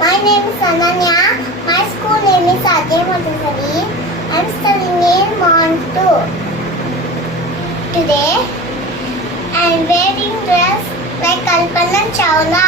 My name is Ananya. My school name is Ajay Montessori. I'm studying in Mont 2. Today, I'm wearing dress like Kalpana Chawla.